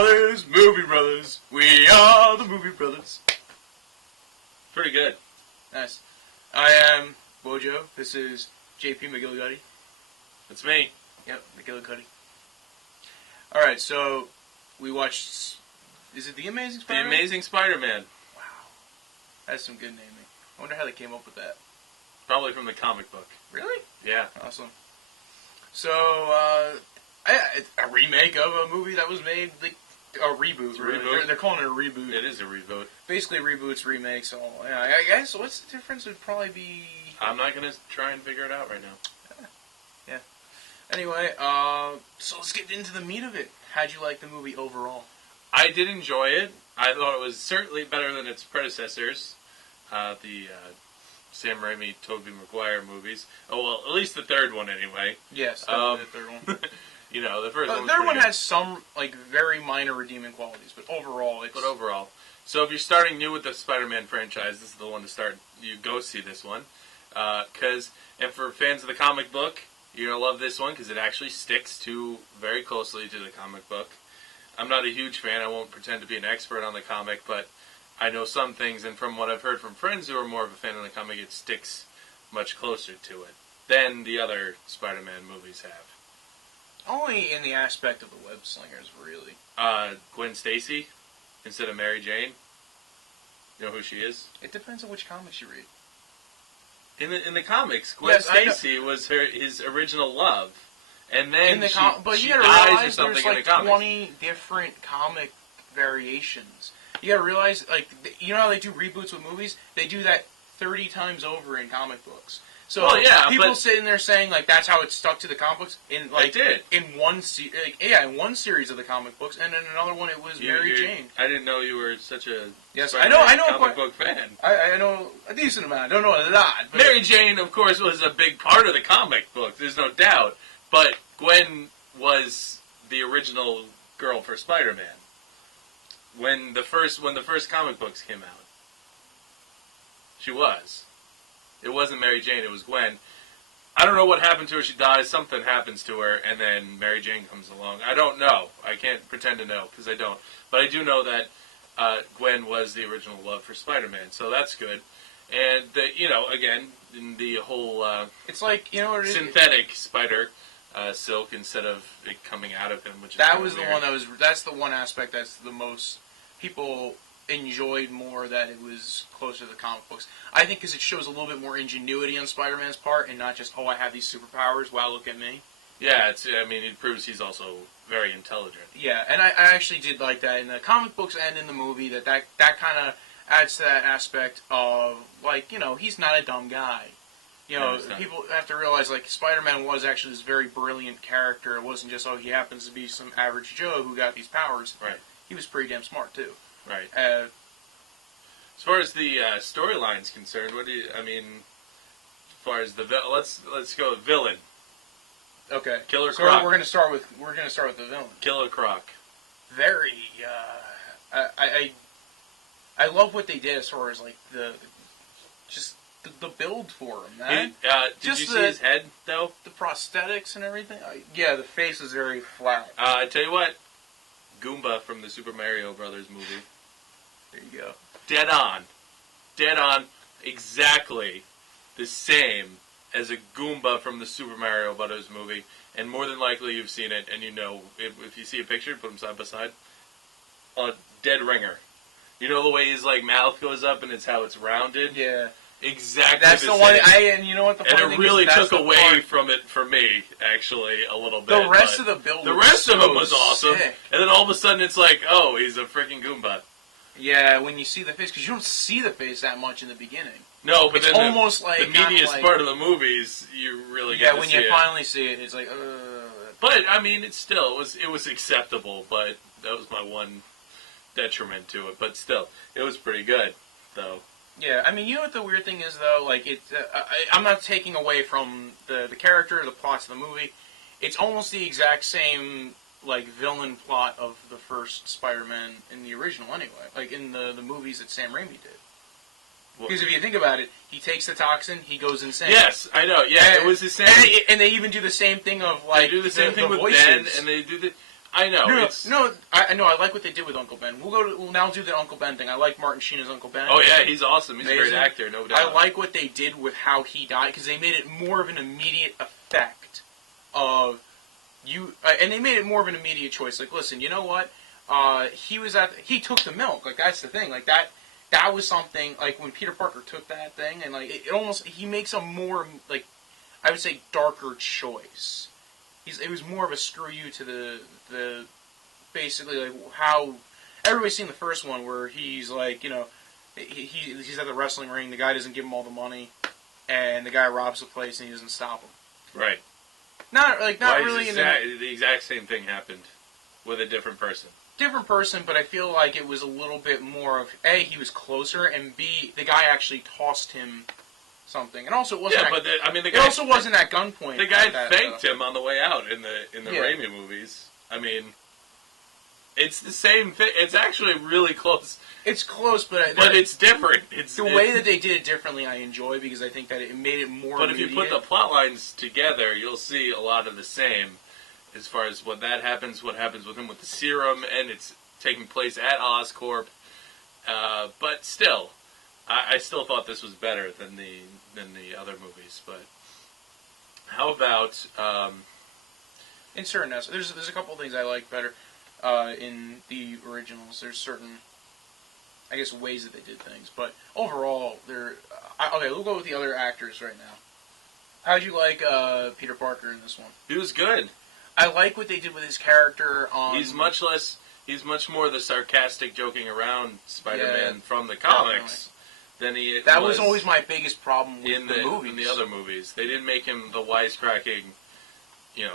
brothers, movie brothers. We are the movie brothers. Pretty good. Nice. I am Bojo. This is JP McGillicuddy. That's me. Yep, McGillicuddy. Alright, so we watched... Is it The Amazing Spider-Man? The Amazing Spider-Man. Wow. That's some good naming. I wonder how they came up with that. Probably from the comic book. Really? Yeah. Awesome. So, a remake of a movie that was made, like, a reboot. It's a reboot. They're calling it a reboot. It is a reboot. Basically, reboots, remakes, all. Yeah, I guess, what's the difference? Would probably be... I'm not going to try and figure it out right now. Yeah. Anyway, so let's get into the meat of it. How'd you like the movie overall? I did enjoy it. I thought it was certainly better than its predecessors, the Sam Raimi, Tobey Maguire movies. Oh, well, at least the third one, anyway. Yes, definitely the third one. You know, the first one was the third one good. has some, like, very minor redeeming qualities, but overall, it's... So if you're starting new with the Spider-Man franchise, this is the one to start. You go see this one. And for fans of the comic book, you're going to love this one, because it actually sticks very closely to the comic book. I'm not a huge fan. I won't pretend to be an expert on the comic, but I know some things, and from what I've heard from friends who are more of a fan of the comic, it sticks much closer to it than the other Spider-Man movies have. Only in the aspect of the web slingers, really. Gwen Stacy instead of Mary Jane. You know who she is? It depends on which comics you read. In the comics, Gwen Stacy was his original love, and then she dies or something in the comics. 20 different comic variations. You gotta realize, like, you know how they do reboots with movies? They do that 30 times over in comic books. So people sitting there saying, like, that's how it stuck to the comic books. In one series of the comic books, and in another one it was Mary Jane. I didn't know you were such a comic book fan. I know a decent amount. I don't know a lot. But Mary Jane, of course, was a big part of the comic book. There's no doubt. But Gwen was the original girl for Spider-Man when the first comic books came out. She was. It wasn't Mary Jane, it was Gwen. I don't know what happened to her. She dies, something happens to her, and then Mary Jane comes along. I don't know. I can't pretend to know, because I don't. But I do know that Gwen was the original love for Spider-Man, so that's good. And, again, in the whole it's like, synthetic spider silk instead of it coming out of him, which is that's the one aspect that's the most people enjoyed more, that it was closer to the comic books. I think because it shows a little bit more ingenuity on Spider-Man's part, and not just, I have these superpowers, wow, look at me. Yeah, it proves he's also very intelligent. Yeah, and I actually did like that in the comic books and in the movie, that kind of adds to that aspect of, like, he's not a dumb guy. People have to realize, like, Spider-Man was actually this very brilliant character. It wasn't just, he happens to be some average Joe who got these powers. Right. He was pretty damn smart, too. Right. As far as the storyline's concerned, as far as let's go with villain. Okay. Killer Croc. We're gonna start with the villain. Killer Croc. Very. I love what they did as far as, like, the build for him, man. Did you see his head though? The prosthetics and everything. Yeah, the face is very flat. I tell you what. Goomba from the Super Mario Brothers movie. There you go. Dead on, exactly the same as a Goomba from the Super Mario Brothers movie. And more than likely you've seen it, and if you see a picture, put them side by side. A dead ringer. You know the way his, like, mouth goes up and it's how it's rounded? Yeah. Exactly. That's the one. And you know what the funny thing is? And it really took away from it for me, actually, a little bit. The rest of the build. The rest of it was awesome. Sick. And then all of a sudden, it's like, he's a freaking Goomba. Yeah, when you see the face, because you don't see the face that much in the beginning. No, but it's then almost like the meatiest part of the movies, you really get to see it. Yeah, when you finally see it, it's like. But it was acceptable. But that was my one detriment to it. But still, it was pretty good, though. Yeah, you know what the weird thing is, though? Like, I'm not taking away from the character, the plots of the movie. It's almost the exact same, like, villain plot of the first Spider-Man in the original, anyway. Like, in the movies that Sam Raimi did. Because if you think about it, he takes the toxin, he goes insane. Yes, I know. Yeah, it was the same. And they even do the same thing of, like, they do the same thing with voices. Ben, and they do the. I know. I know. I like what they did with Uncle Ben. We'll now do the Uncle Ben thing. I like Martin Sheen as Uncle Ben. Oh yeah, he's awesome. He's Amazing. a great actor, no doubt. I like what they did with how he died because they made it more of an immediate effect of you, and they made it more of an immediate choice. Like, listen, you know what? He took the milk. Like that's the thing. Like that was something. Like when Peter Parker took that thing, and like it almost he makes a more like I would say darker choice. It was more of a screw you to the basically like how everybody's seen the first one where he's like he's at the wrestling ring, the guy doesn't give him all the money, and the guy robs the place and he doesn't stop him. Right. Not really. The exact same thing happened with a different person. Different person, but I feel like it was a little bit more of A, he was closer, and B, the guy actually tossed him something, and also it wasn't. Yeah, the guy it also wasn't at gunpoint. The guy thanked him on the way out in the Raimi movies. I mean, it's the same thing. It's actually really close. It's close, but it's different. The way that they did it differently, I enjoy because I think that it made it more. But immediate. if you put the plot lines together, you'll see a lot of the same, as far as what happens with him with the serum, and it's taking place at Oscorp. But still, I still thought this was better than the other movies. But how about in certain aspects? There's a couple of things I like better in the originals. There's certain, I guess, ways that they did things, but overall, okay, we'll go with the other actors right now. How'd you like Peter Parker in this one? He was good. I like what they did with his character. He's much more the sarcastic, joking around Spider-Man from the comics than he. That was always my biggest problem with in the movies. In the other movies, they didn't make him the wisecracking,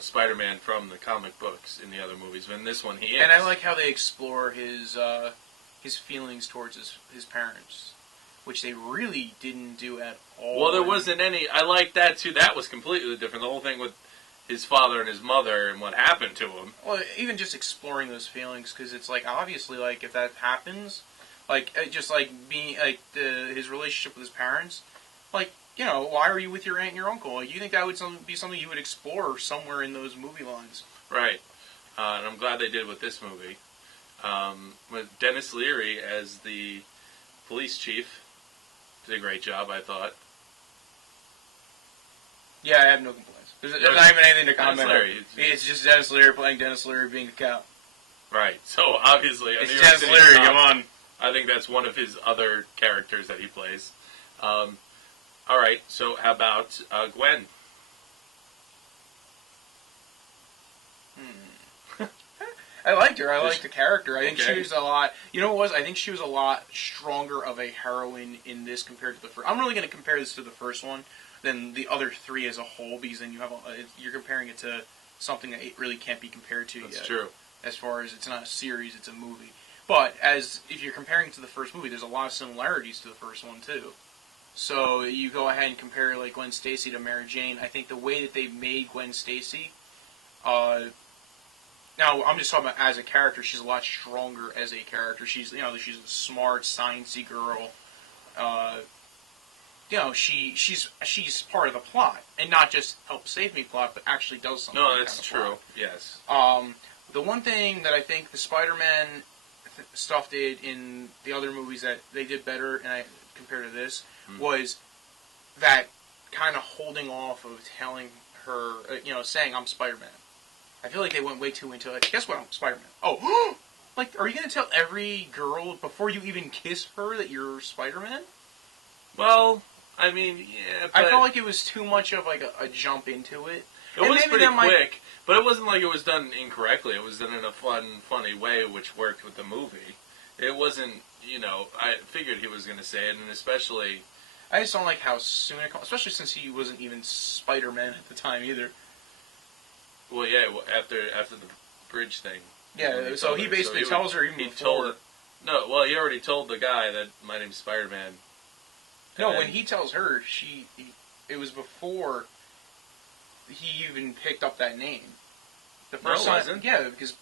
Spider-Man from the comic books in the other movies. But in this one, he is. And I like how they explore his feelings towards his parents, which they really didn't do at all. Well, there wasn't any. I like that too. That was completely different. The whole thing with his father and his mother and what happened to him. Well, even just exploring those feelings, because it's like obviously, like if that happens, like just like being like his relationship with his parents, like why are you with your aunt and your uncle? Like, you think that would be something you would explore somewhere in those movie lines? Right, and I'm glad they did with this movie. With Dennis Leary as the police chief, did a great job, I thought. Yeah, I have no complaints. There's not even anything to comment on. It's just Dennis Leary playing Dennis Leary being a cop. Right. So, obviously... It's Dennis Leary, come on. I think that's one of his other characters that he plays. Alright, so how about Gwen? I liked her. I liked the character. I think she was a lot... You know what it was? I think she was a lot stronger of a heroine in this compared to the first. I'm really going to compare this to the first one than the other three as a whole, because then you're comparing it to something that it really can't be compared to yet. That's true. As far as it's not a series, it's a movie. But if you're comparing it to the first movie, there's a lot of similarities to the first one too. So you go ahead and compare like Gwen Stacy to Mary Jane. I think the way that they made Gwen Stacy, now I'm just talking about as a character, she's a lot stronger as a character. She's she's a smart, sciencey girl. She's part of the plot, and not just help save me plot, but actually does something. No, that's true. Yes. The one thing that I think the Spider-Man stuff did in the other movies that they did better, and I compared to this, was that kind of holding off of telling her, saying I'm Spider-Man. I feel like they went way too into it. Guess what? I'm Spider-Man. Oh, like, are you going to tell every girl before you even kiss her that you're Spider-Man? Well, I mean, yeah, but I felt like it was too much of like a jump into it. It was pretty quick, but it wasn't like it was done incorrectly. It was done in a funny way, which worked with the movie. It wasn't, I figured he was going to say it, and especially... I just don't like how soon it comes, especially since he wasn't even Spider-Man at the time either. Well, yeah, after the bridge thing. Yeah, so he basically tells her even before... He already told the guy that my name's Spider-Man. No, when he tells her, it was before he even picked up that name. The first time, wasn't? Yeah, because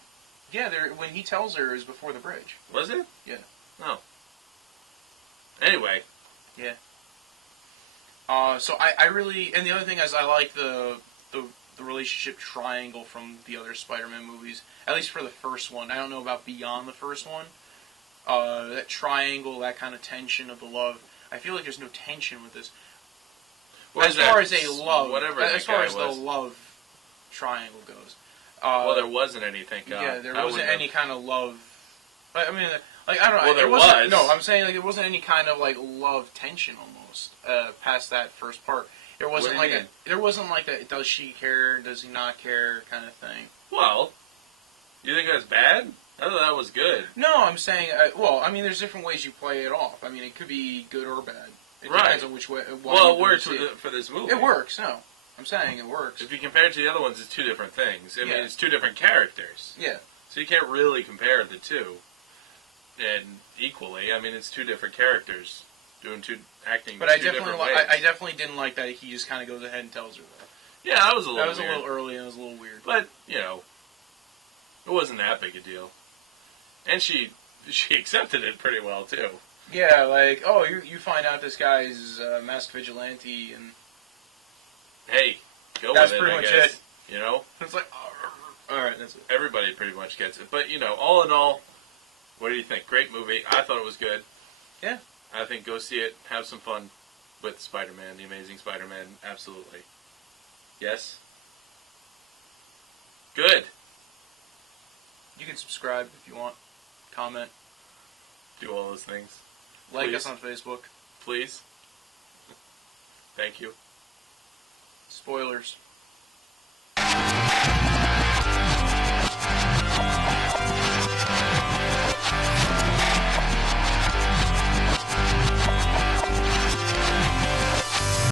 when he tells her, it was before the bridge. Was it? Yeah. Oh. Anyway. Yeah. So I really, and the other thing is I like the the relationship triangle from the other Spider-Man movies, at least for the first one. I don't know about beyond the first one. That triangle, that kind of tension of the love. I feel like there's no tension with this. What as is far that? as a love, Whatever as that far guy as was. the love triangle goes. Well, there wasn't any, thank God. Yeah, there I wasn't wouldn't any kind of love. I mean, like I don't know. Well, there wasn't, was. No, I'm saying like there wasn't any kind of like love tension almost past that first part. There wasn't What do you like mean? there wasn't like a does she care, does he not care kind of thing. Well, you think that's bad? I thought that was good. No, I'm saying well, I mean, there's different ways you play it off. I mean, it could be good or bad. It Right. depends on which way. Well, it works for this movie. It works. No, I'm saying it works. If you compare it to the other ones, it's two different things. I mean, Yeah. it's two different characters. Yeah. So you can't really compare the two. And equally, I mean, it's two different characters acting. But I two definitely, different ways. I definitely didn't like that he just kind of goes ahead and tells her that. Yeah, that was a little. That was weird. a little early and it was a little weird. But it wasn't that big a deal. And she accepted it pretty well too. Yeah, like, oh, you find out this guy's masked vigilante, and Hey, go That's with it. pretty I much guess. it. It's like, all right, that's it. everybody pretty much gets it. But all in all, what do you think? Great movie. I thought it was good. Yeah. I think go see it. Have some fun with Spider-Man, the Amazing Spider-Man. Absolutely. Yes. Good. You can subscribe if you want, comment, Do all those things, like Please. us on Facebook. please. Thank you. Spoilers.